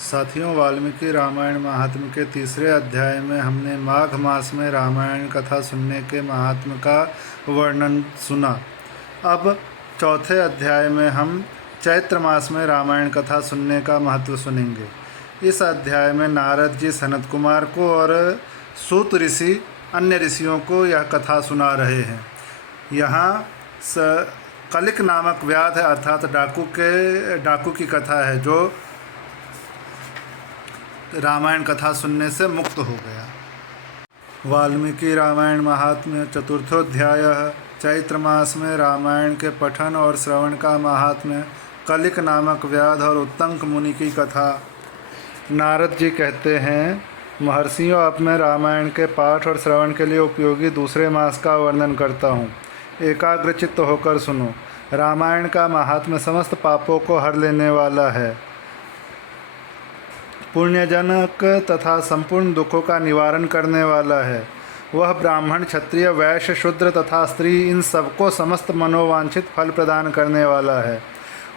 साथियों, वाल्मीकि रामायण महात्म्य के तीसरे अध्याय में हमने माघ मास में रामायण कथा सुनने के महात्म्य का वर्णन सुना। अब चौथे अध्याय में हम चैत्र मास में रामायण कथा सुनने का महत्व सुनेंगे। इस अध्याय में नारद जी सनत कुमार को और सूत ऋषि अन्य ऋषियों को यह कथा सुना रहे हैं। यहाँ कलिक नामक व्याध अर्थात डाकू की कथा है जो रामायण कथा सुनने से मुक्त हो गया। वाल्मीकि रामायण महात्म्य चतुर्थोध्याय। चैत्र मास में रामायण के पठन और श्रवण का महात्म्य। कलिक नामक व्याध और उत्तंक मुनि की कथा। नारद जी कहते हैं, महर्षियों, अब मैं रामायण के पाठ और श्रवण के लिए उपयोगी दूसरे मास का वर्णन करता हूँ। एकाग्रचित्त होकर सुनो। रामायण का महात्म्य समस्त पापों को हर लेने वाला है, पुण्यजनक तथा संपूर्ण दुखों का निवारण करने वाला है। वह ब्राह्मण, क्षत्रिय, वैश्य, शूद्र तथा स्त्री इन सबको समस्त मनोवांछित फल प्रदान करने वाला है।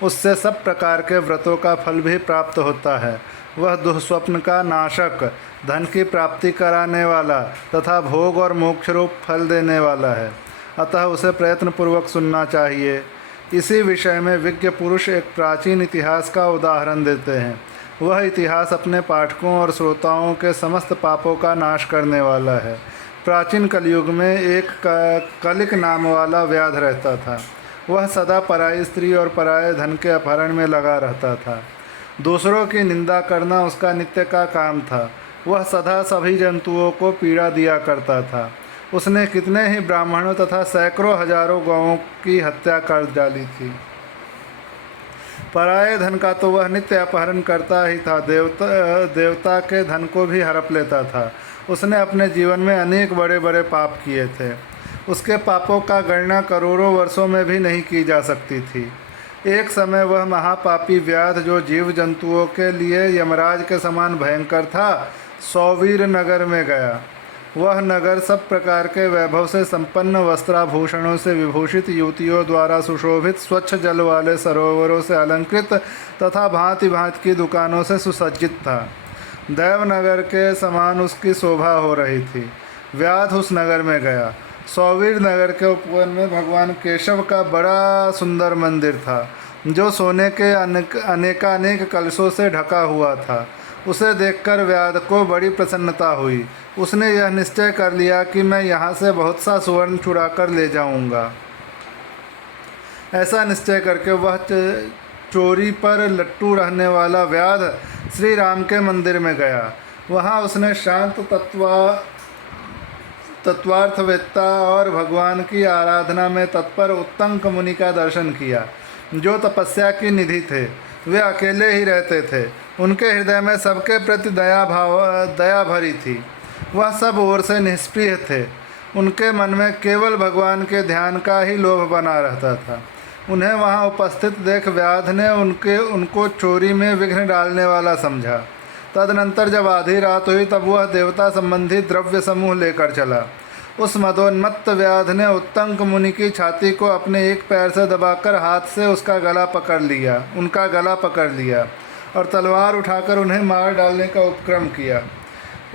उससे सब प्रकार के व्रतों का फल भी प्राप्त होता है। वह दुःस्वप्न का नाशक, धन की प्राप्ति कराने वाला तथा भोग और मोक्ष रूप फल देने वाला है। अतः उसे प्रयत्नपूर्वक सुनना चाहिए। इसी विषय में विज्ञ पुरुष एक प्राचीन इतिहास का उदाहरण देते हैं। वह इतिहास अपने पाठकों और श्रोताओं के समस्त पापों का नाश करने वाला है। प्राचीन कलयुग में एक कलिक नाम वाला व्याध रहता था। वह सदा पराई स्त्री और पराये धन के अपहरण में लगा रहता था। दूसरों की निंदा करना उसका नित्य का काम था। वह सदा सभी जंतुओं को पीड़ा दिया करता था। उसने कितने ही ब्राह्मणों तथा सैकड़ों हजारों गौओं की हत्या कर डाली थी। पराये धन का तो वह नित्य अपहरण करता ही था। देवता के धन को भी हड़प लेता था। उसने अपने जीवन में अनेक बड़े बड़े पाप किए थे। उसके पापों का गणना करोड़ों वर्षों में भी नहीं की जा सकती थी। एक समय वह महापापी व्याध, जो जीव जंतुओं के लिए यमराज के समान भयंकर था, सौवीर नगर में गया। वह नगर सब प्रकार के वैभव से संपन्न, वस्त्राभूषणों से विभूषित, युवतियों द्वारा सुशोभित, स्वच्छ जल वाले सरोवरों से अलंकृत तथा भांति भांति की दुकानों से सुसज्जित था। देवनगर के समान उसकी शोभा हो रही थी। व्याध उस नगर में गया। सौवीर नगर के उपवन में भगवान केशव का बड़ा सुंदर मंदिर था, जो सोने के अनेकानेक कलशों से ढका हुआ था। उसे देखकर व्याध को बड़ी प्रसन्नता हुई। उसने यह निश्चय कर लिया कि मैं यहाँ से बहुत सा सुवर्ण चुरा कर ले जाऊँगा। ऐसा निश्चय करके वह चोरी पर लट्टू रहने वाला व्याध श्री राम के मंदिर में गया। वहाँ उसने शांत तत्वार्थवेत्ता और भगवान की आराधना में तत्पर उत्तंक मुनि का दर्शन किया, जो तपस्या की निधि थे। वे अकेले ही रहते थे। उनके हृदय में सबके प्रति दया भरी थी। वह सब ओर से निष्प्रिय थे। उनके मन में केवल भगवान के ध्यान का ही लोभ बना रहता था। उन्हें वहाँ उपस्थित देख व्याध ने उनको चोरी में विघ्न डालने वाला समझा। तदनंतर जब आधी रात हुई, तब वह देवता संबंधी द्रव्य समूह लेकर चला। उस मदोन्मत्त व्याध ने उत्तंक मुनि की छाती को अपने एक पैर से दबाकर हाथ से उनका गला पकड़ लिया और तलवार उठाकर उन्हें मार डालने का उपक्रम किया।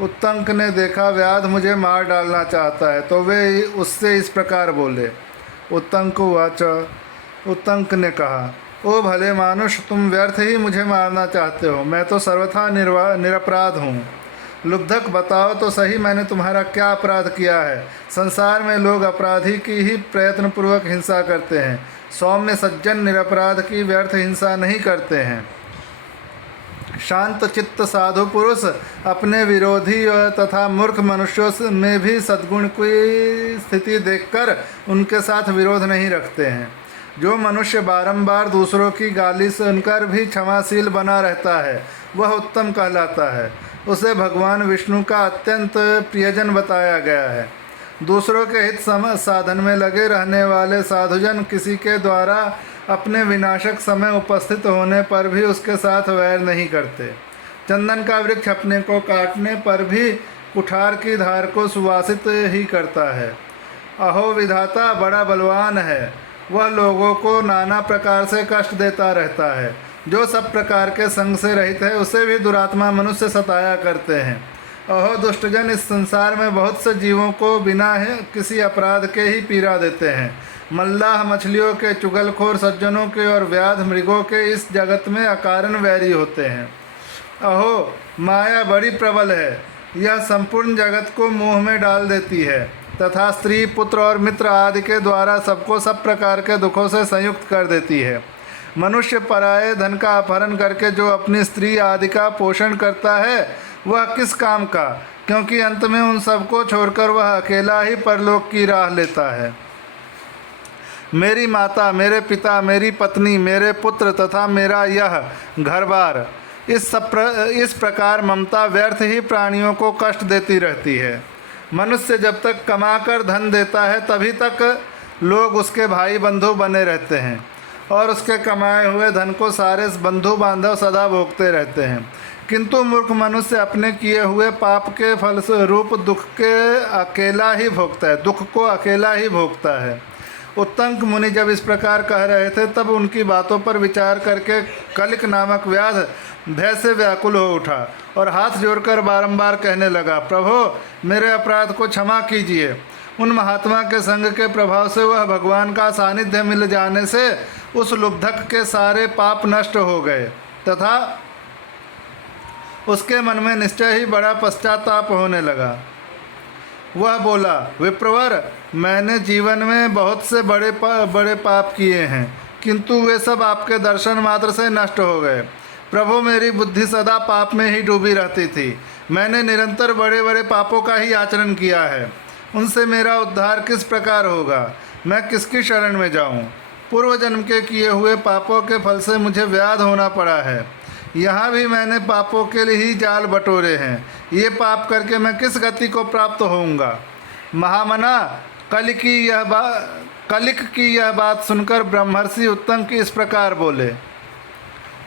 उत्तंक ने देखा व्याध मुझे मार डालना चाहता है, तो वे उससे इस प्रकार बोले। उत्तंक ने कहा, ओ भले मानुष, तुम व्यर्थ ही मुझे मारना चाहते हो। मैं तो सर्वथा निरपराध हूँ। लुब्धक, बताओ तो सही, मैंने तुम्हारा क्या अपराध किया है? संसार में लोग अपराधी की ही प्रयत्नपूर्वक हिंसा करते हैं। सौम्य सज्जन निरपराध की व्यर्थ हिंसा नहीं करते हैं। शांत चित्त साधु पुरुष अपने विरोधी तथा मूर्ख मनुष्यों में भी सद्गुण की स्थिति देखकर उनके साथ विरोध नहीं रखते हैं। जो मनुष्य बारंबार दूसरों की गाली सुनकर भी क्षमाशील बना रहता है, वह उत्तम कहलाता है। उसे भगवान विष्णु का अत्यंत प्रियजन बताया गया है। दूसरों के हित साधन में लगे रहने वाले साधुजन किसी के द्वारा अपने विनाशक समय उपस्थित होने पर भी उसके साथ वैर नहीं करते। चंदन का वृक्ष अपने को काटने पर भी कुठार की धार को सुवासित ही करता है। अहो विधाता बड़ा बलवान है। वह लोगों को नाना प्रकार से कष्ट देता रहता है। जो सब प्रकार के संग से रहित है उसे भी दुरात्मा मनुष्य सताया करते हैं। अहो दुष्टजन, इस संसार में बहुत से जीवों को बिना है किसी अपराध के ही पीड़ा देते हैं। मल्लाह मछलियों के, चुगलखोर सज्जनों के और व्याध मृगों के इस जगत में अकारण वैरी होते हैं। अहो माया बड़ी प्रबल है, यह संपूर्ण जगत को मोह में डाल देती है तथा स्त्री, पुत्र और मित्र आदि के द्वारा सबको सब प्रकार के दुखों से संयुक्त कर देती है। मनुष्य पराये धन का अपहरण करके जो अपनी स्त्री आदि का पोषण करता है वह किस काम का, क्योंकि अंत में उन सबको छोड़कर वह अकेला ही परलोक की राह लेता है। मेरी माता, मेरे पिता, मेरी पत्नी, मेरे पुत्र तथा मेरा यह घर बार, इस प्रकार ममता व्यर्थ ही प्राणियों को कष्ट देती रहती है। मनुष्य जब तक कमाकर धन देता है तभी तक लोग उसके भाई बंधु बने रहते हैं और उसके कमाए हुए धन को सारे बंधु बांधव सदा भोगते रहते हैं। किंतु मूर्ख मनुष्य अपने किए हुए पाप के फलस्वरूप दुख को अकेला ही भोगता है। उत्तंक मुनि जब इस प्रकार कह रहे थे तब उनकी बातों पर विचार करके कलिक नामक व्याध भय से व्याकुल हो उठा और हाथ जोड़कर बारंबार कहने लगा, प्रभो मेरे अपराध को क्षमा कीजिए। उन महात्मा के संग के प्रभाव से वह भगवान का सानिध्य मिल जाने से उस लुब्धक के सारे पाप नष्ट हो गए तथा उसके मन में निश्चय ही बड़ा पश्चाताप होने लगा। वह बोला, विप्रवर, मैंने जीवन में बहुत से बड़े पाप किए हैं, किंतु वे सब आपके दर्शन मात्र से नष्ट हो गए। प्रभु, मेरी बुद्धि सदा पाप में ही डूबी रहती थी। मैंने निरंतर बड़े बड़े पापों का ही आचरण किया है। उनसे मेरा उद्धार किस प्रकार होगा? मैं किसकी शरण में जाऊं? पूर्व जन्म के किए हुए पापों के फल से मुझे व्याध होना पड़ा है। यहाँ भी मैंने पापों के लिए ही जाल बटोरे हैं। ये पाप करके मैं किस गति को प्राप्त होऊंगा? महामना, कलिक की यह बात सुनकर ब्रह्मर्षि उत्तंक इस प्रकार बोले।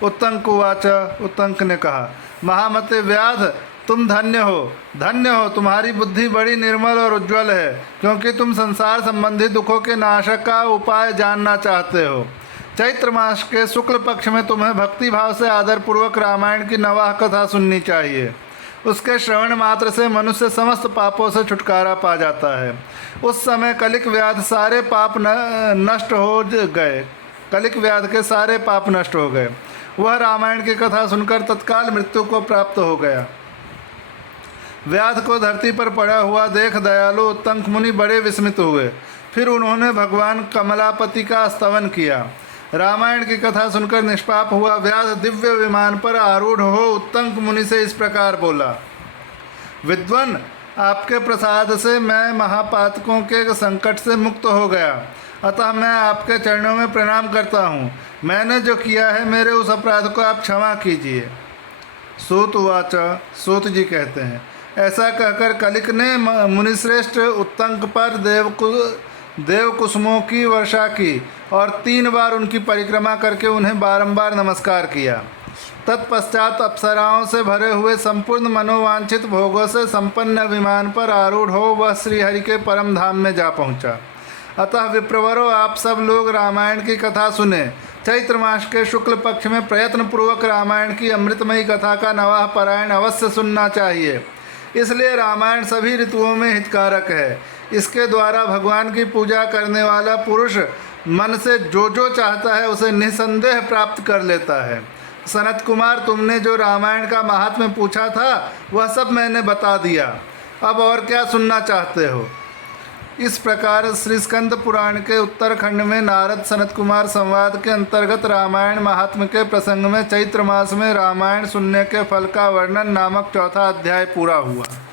उत्तंक उवाच, उत्तंक ने कहा, महामते व्याध, तुम धन्य हो, तुम्हारी बुद्धि बड़ी निर्मल और उज्ज्वल है, क्योंकि तुम संसार संबंधी दुखों के नाशक का उपाय जानना चाहते हो। चैत्र मास के शुक्ल पक्ष में तुम्हें भक्ति भाव से आदरपूर्वक रामायण की नवाह कथा सुननी चाहिए। उसके श्रवण मात्र से मनुष्य समस्त पापों से छुटकारा पा जाता है। उस समय कलिक व्याध सारे पाप नष्ट हो गए। कलिक व्याध के सारे पाप नष्ट हो गए। वह रामायण की कथा सुनकर तत्काल मृत्यु को प्राप्त हो गया। व्याध को धरती पर पड़ा हुआ देख दयालु उत्तंक मुनि बड़े विस्मित हुए। फिर उन्होंने भगवान कमलापति का स्तवन किया। रामायण की कथा सुनकर निष्पाप हुआ व्याध दिव्य विमान पर आरूढ़ हो उत्तंक मुनि से इस प्रकार बोला, विद्वान, आपके प्रसाद से मैं महापातकों के संकट से मुक्त हो गया, अतः मैं आपके चरणों में प्रणाम करता हूँ। मैंने जो किया है मेरे उस अपराध को आप क्षमा कीजिए। सूत उवाच, सूत जी कहते हैं, ऐसा कहकर कलिक ने मुनिश्रेष्ठ उत्तंक पर देव कुसुमों की वर्षा की और 3 बार उनकी परिक्रमा करके उन्हें बारंबार नमस्कार किया। तत्पश्चात अप्सराओं से भरे हुए संपूर्ण मनोवांछित भोगों से संपन्न विमान पर आरूढ़ हो वह श्रीहरि के परम धाम में जा पहुंचा। अतः विप्रवरो, आप सब लोग रामायण की कथा सुने। चैत्र मास के शुक्ल पक्ष में प्रयत्न पूर्वक रामायण की अमृतमयी कथा का नवाह पारायण अवश्य सुनना चाहिए। इसलिए रामायण सभी ऋतुओं में हितकारक है। इसके द्वारा भगवान की पूजा करने वाला पुरुष मन से जो चाहता है उसे निसंदेह प्राप्त कर लेता है। सनत कुमार, तुमने जो रामायण का महात्म्य पूछा था वह सब मैंने बता दिया। अब और क्या सुनना चाहते हो? इस प्रकार श्री स्कंद पुराण के उत्तरखंड में नारद सनत कुमार संवाद के अंतर्गत रामायण महात्म्य के प्रसंग में चैत्र मास में रामायण सुनने के फल का वर्णन नामक 4था अध्याय पूरा हुआ।